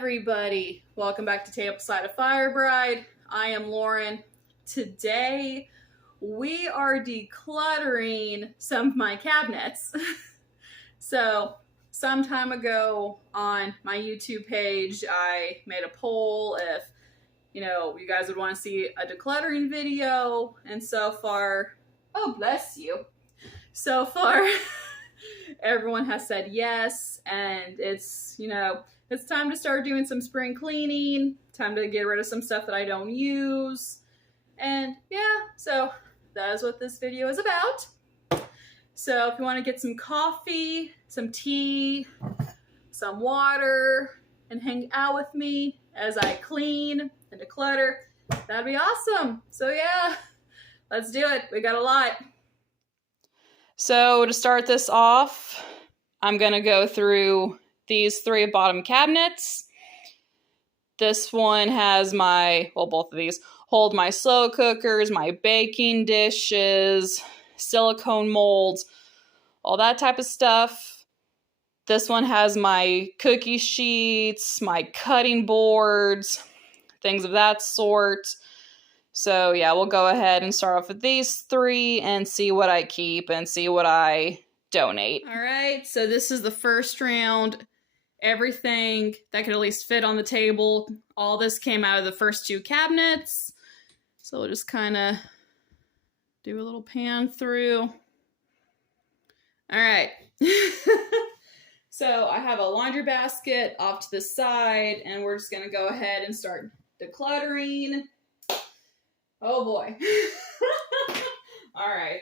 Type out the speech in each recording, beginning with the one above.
everybody, welcome back to Tableside of Fire Bride. I am Lauren. Today we are decluttering some of my cabinets. So some time ago on my YouTube page I made a poll if you guys would want to see a decluttering video, and so far, oh bless you, so far everyone has said yes, and it's it's time to start doing some spring cleaning, time to get rid of some stuff that I don't use. And yeah, so that is what this video is about. So if you want to get some coffee, some tea, some water, and hang out with me as I clean and declutter, that'd be awesome. So yeah, let's do it. We got a lot. So to start this off, I'm going to go through these three bottom cabinets. This one has both of these hold my slow cookers, my baking dishes, silicone molds, all that type of stuff. This one has my cookie sheets, my cutting boards, things of that sort. So yeah, we'll go ahead and start off with these three and see what I keep and see what I donate. All right, so this is the first round. Everything that could at least fit on the table. All this came out of the first two cabinets. So we'll just kind of do a little pan through. All right. So I have a laundry basket off to the side, and we're just going to go ahead and start decluttering. Oh boy. All right.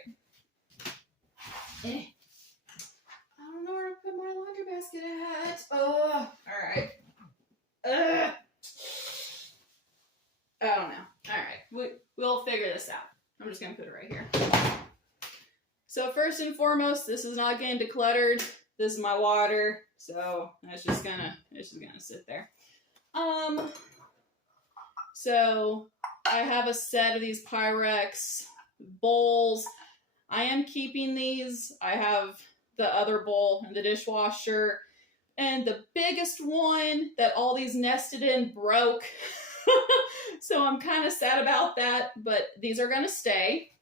I don't know where to put my laundry basket at. Oh, all right. I don't know. All right, we'll figure this out. I'm just gonna put it right here. So first and foremost, this is not getting decluttered. This is my water, so it's just gonna sit there. So I have a set of these Pyrex bowls. I am keeping these. I have the other bowl in the dishwasher, and the biggest one that all these nested in broke. So I'm kind of sad about that, but these are gonna stay.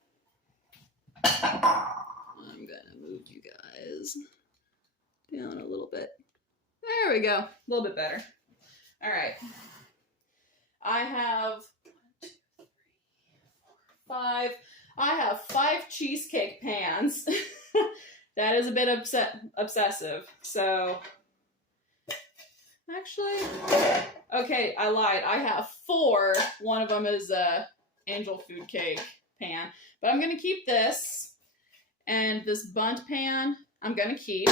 I'm gonna move you guys down a little bit. There we go, a little bit better. All right, I have 5. I have 5 cheesecake pans. That is a bit obsessive. So, actually, okay, I lied. I have 4. One of them is a angel food cake pan. But I'm going to keep this. And this bundt pan, I'm going to keep.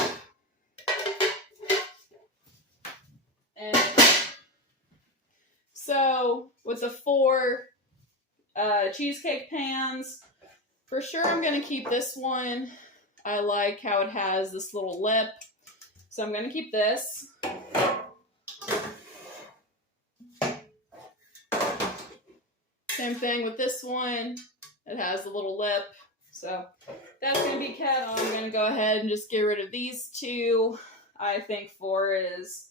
And so, with the 4 cheesecake pans, for sure I'm going to keep this one. I like how it has this little lip, so I'm going to keep this. Same thing with this one. It has the little lip, so that's going to be kept. I'm going to go ahead and just get rid of these 2. I think 4 is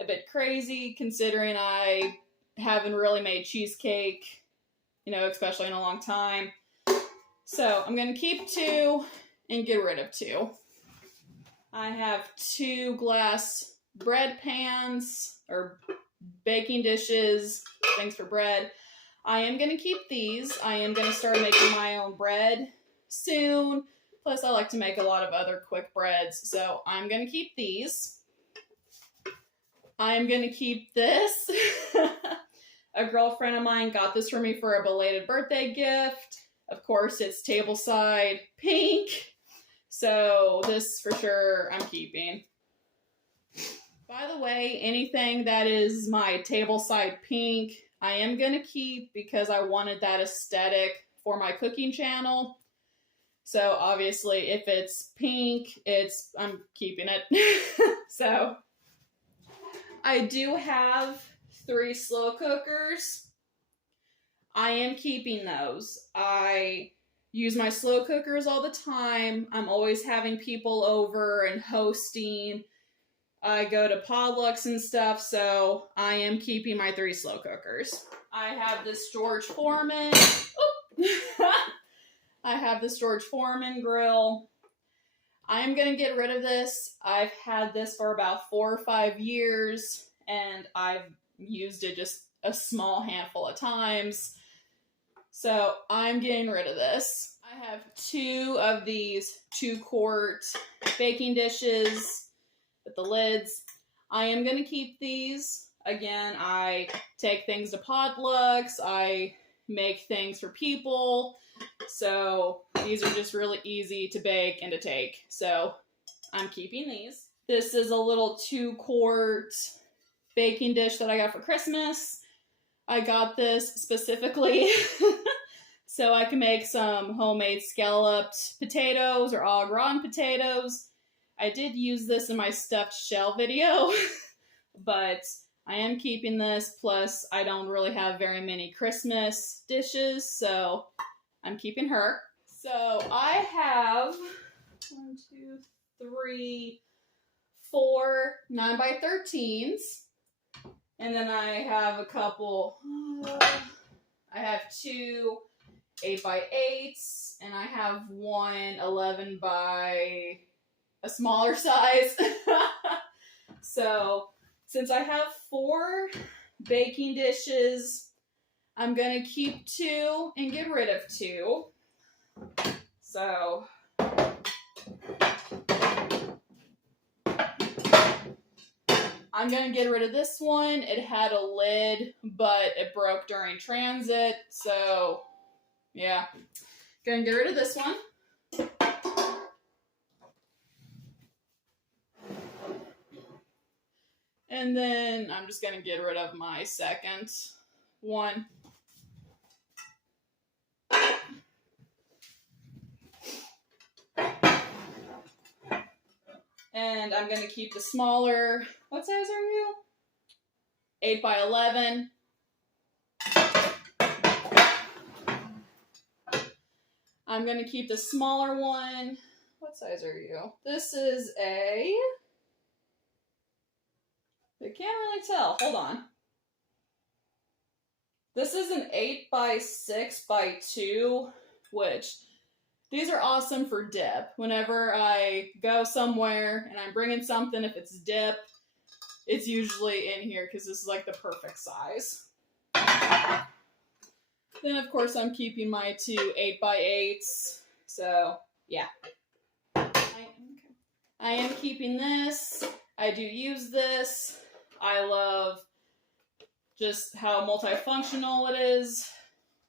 a bit crazy, considering I haven't really made cheesecake, especially in a long time. So I'm going to keep 2 and get rid of 2. I have 2 glass bread pans, or baking dishes, things for bread. I am going to keep these. I am going to start making my own bread soon. Plus, I like to make a lot of other quick breads, so I'm going to keep these. I'm going to keep this. A girlfriend of mine got this for me for a belated birthday gift. Of course, it's tableside pink. So this for sure I'm keeping. By the way, anything that is my tableside pink, I am going to keep because I wanted that aesthetic for my cooking channel. So obviously if it's pink, I'm keeping it. So I do have 3 slow cookers. I am keeping those. I use my slow cookers all the time. I'm always having people over and hosting. I go to potlucks and stuff, so I am keeping my 3 slow cookers. I have this George Foreman. I have this George Foreman grill. I am going to get rid of this. I've had this for about 4 or 5 years, and I've used it just a small handful of times. So I'm getting rid of this. I have 2 of these 2-quart baking dishes with the lids. I am going to keep these. Again, I take things to potlucks. I make things for people. So these are just really easy to bake and to take. So I'm keeping these. This is a little 2-quart baking dish that I got for Christmas. I got this specifically so I can make some homemade scalloped potatoes or au gratin potatoes. I did use this in my stuffed shell video, but I am keeping this. Plus, I don't really have very many Christmas dishes, so I'm keeping her. So I have 1, 2, 3, 4 9x13s. And then I have a couple, I have 2 8x8s, and I have 1 11 by a smaller size. So since I have 4 baking dishes, I'm going to keep 2 and get rid of 2. So I'm going to get rid of this one. It had a lid, but it broke during transit. So yeah, going to get rid of this one. And then I'm just going to get rid of my second one. And I'm going to keep the smaller, what size are you? 8x11. I'm going to keep the smaller one. What size are you? This is a, I can't really tell. Hold on. This is an 8x6x2, which these are awesome for dip. Whenever I go somewhere and I'm bringing something, if it's dip, it's usually in here because this is like the perfect size. Then, of course, I'm keeping my 2 8x8s. So, yeah. I am keeping this. I do use this. I love just how multifunctional it is.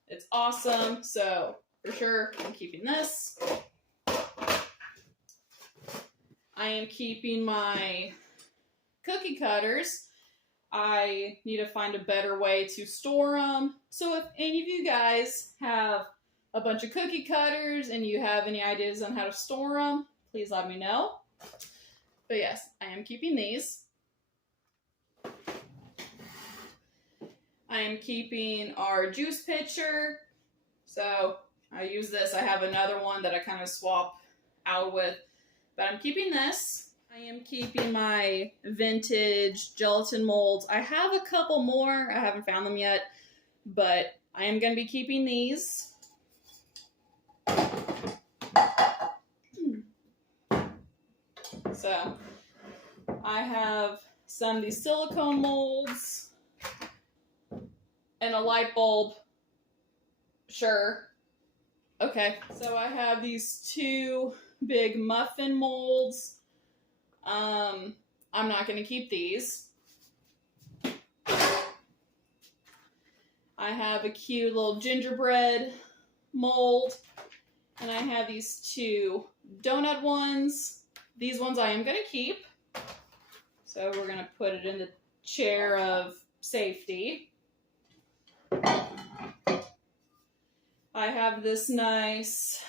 It's awesome. So, for sure, I'm keeping this. I am keeping my cookie cutters. I need to find a better way to store them. So if any of you guys have a bunch of cookie cutters and you have any ideas on how to store them, please let me know. But yes, I am keeping these. I am keeping our juice pitcher. So I use this. I have another one that I kind of swap out with, but I'm keeping this. I am keeping my vintage gelatin molds. I have a couple more. I haven't found them yet, but I am going to be keeping these. So I have some of these silicone molds and a light bulb. Sure. Okay. So I have these 2 big muffin molds. I'm not going to keep these. I have a cute little gingerbread mold. And I have these 2 donut ones. These ones I am going to keep. So we're going to put it in the chair of safety. I have this nice,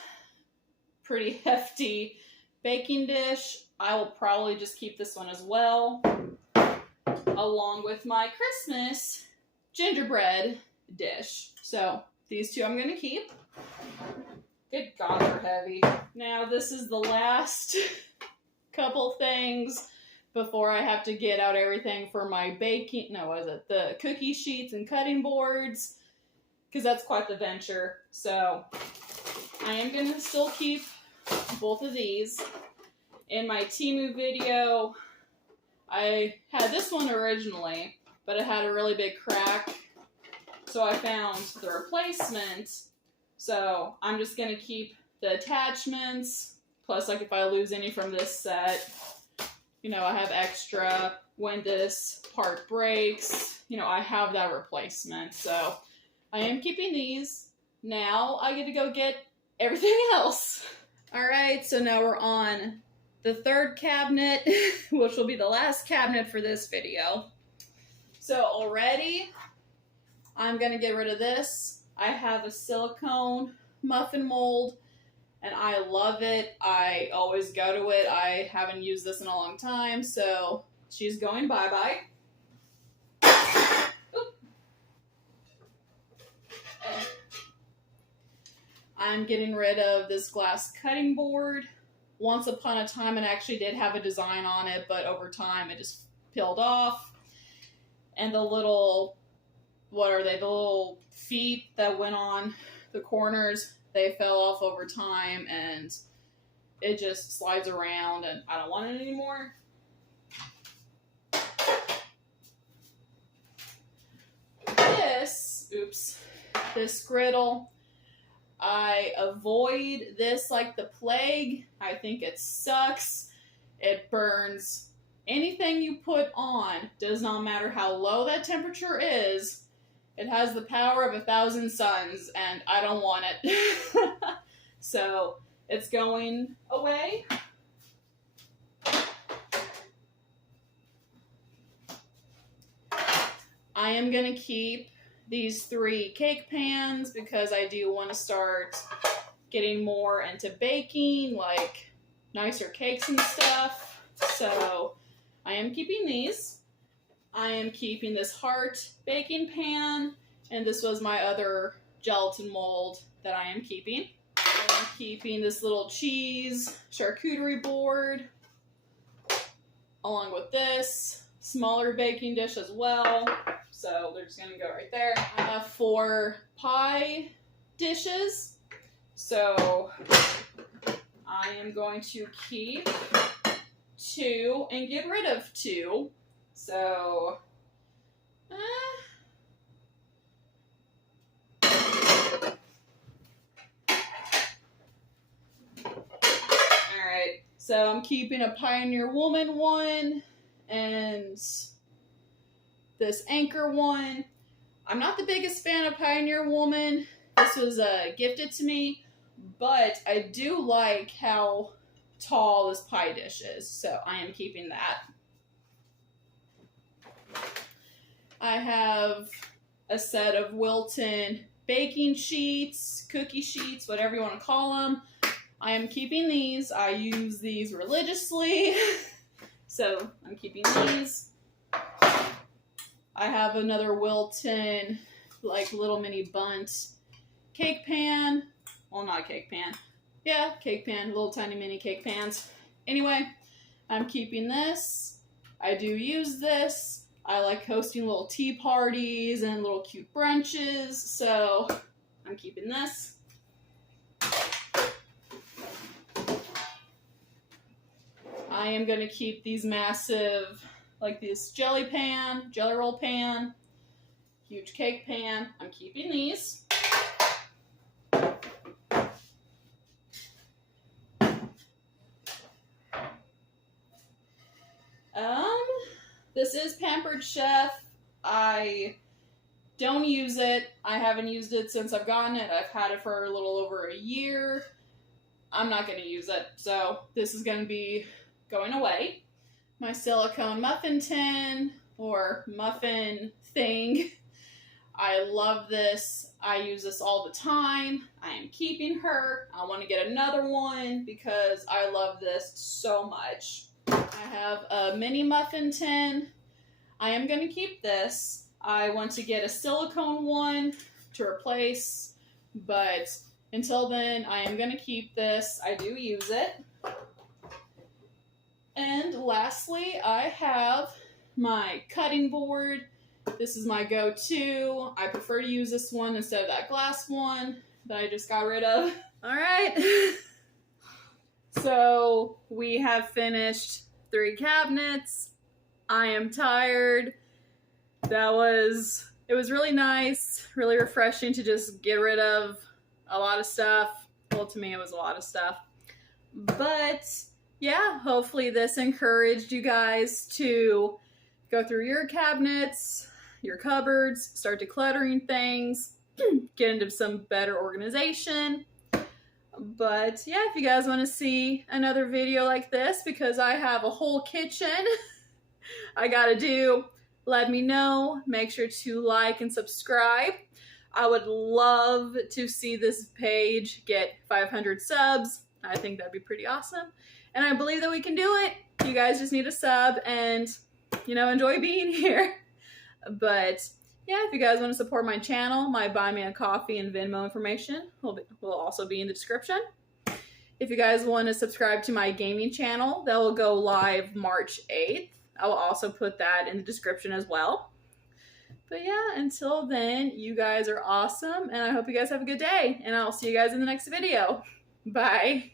pretty hefty baking dish. I will probably just keep this one as well, along with my Christmas gingerbread dish. So these 2 I'm going to keep. Good God, they're heavy. Now this is the last couple things before I have to get out everything for my baking, no, what is it? The cookie sheets and cutting boards, because that's quite the venture. So I am going to still keep both of these. In my Temu video, I had this one originally, but it had a really big crack. So I found the replacement. So I'm just going to keep the attachments. Plus, like, if I lose any from this set, you know, I have extra. When this part breaks, you know, I have that replacement. So I am keeping these. Now I get to go get everything else. All right, so now we're on the third cabinet, which will be the last cabinet for this video. So already, I'm going to get rid of this. I have a silicone muffin mold, and I love it. I always go to it. I haven't used this in a long time, so she's going bye-bye. I'm getting rid of this glass cutting board. Once upon a time, it actually did have a design on it, but over time, it just peeled off. And the little, what are they, the little feet that went on the corners, they fell off over time, and it just slides around, and I don't want it anymore. This griddle, I avoid this like the plague. I think it sucks. It burns anything you put on. Does not matter how low that temperature is. It has the power of 1,000 suns, and I don't want it. So it's going away. I am going to keep these 3 cake pans because I do want to start getting more into baking, like nicer cakes and stuff. So I am keeping these. I am keeping this heart baking pan, and this was my other gelatin mold that I am keeping. I am keeping this little cheese charcuterie board, along with this smaller baking dish as well. So they're just going to go right there. I have 4 pie dishes. So I am going to keep 2 and get rid of 2. So, alright. So I'm keeping a Pioneer Woman one and this Anchor one. I'm not the biggest fan of Pioneer Woman. This was gifted to me, but I do like how tall this pie dish is, so I am keeping that. I have a set of Wilton baking sheets, cookie sheets, whatever you want to call them. I am keeping these. I use these religiously, so I'm keeping these. I have another Wilton, like, little mini bunt cake pan. Well, not a cake pan. Yeah, cake pan, little tiny mini cake pans. Anyway, I'm keeping this. I do use this. I like hosting little tea parties and little cute brunches, so I'm keeping this. I am going to keep these massive, like this jelly roll pan, huge cake pan. I'm keeping these. This is Pampered Chef. I don't use it. I haven't used it since I've gotten it. I've had it for a little over a year. I'm not going to use it, so this is going to be going away. My silicone muffin tin or muffin thing. I love this. I use this all the time. I am keeping her. I want to get another one because I love this so much. I have a mini muffin tin. I am going to keep this. I want to get a silicone one to replace, but until then, I am going to keep this. I do use it. And lastly, I have my cutting board. This is my go-to. I prefer to use this one instead of that glass one that I just got rid of. All right. So we have finished 3 cabinets. I am tired. It was really nice, really refreshing to just get rid of a lot of stuff. Well, to me, it was a lot of stuff. But yeah, hopefully this encouraged you guys to go through your cabinets, your cupboards, start decluttering things, get into some better organization. But yeah, if you guys want to see another video like this, because I have a whole kitchen I gotta do, let me know. Make sure to like and subscribe. I would love to see this page get 500 subs. I think that'd be pretty awesome. And I believe that we can do it. You guys just need a sub and, you know, enjoy being here. But yeah, if you guys want to support my channel, my Buy Me a Coffee and Venmo information will also be in the description. If you guys want to subscribe to my gaming channel, that will go live March 8th. I will also put that in the description as well. But yeah, until then, you guys are awesome, and I hope you guys have a good day, and I'll see you guys in the next video. Bye.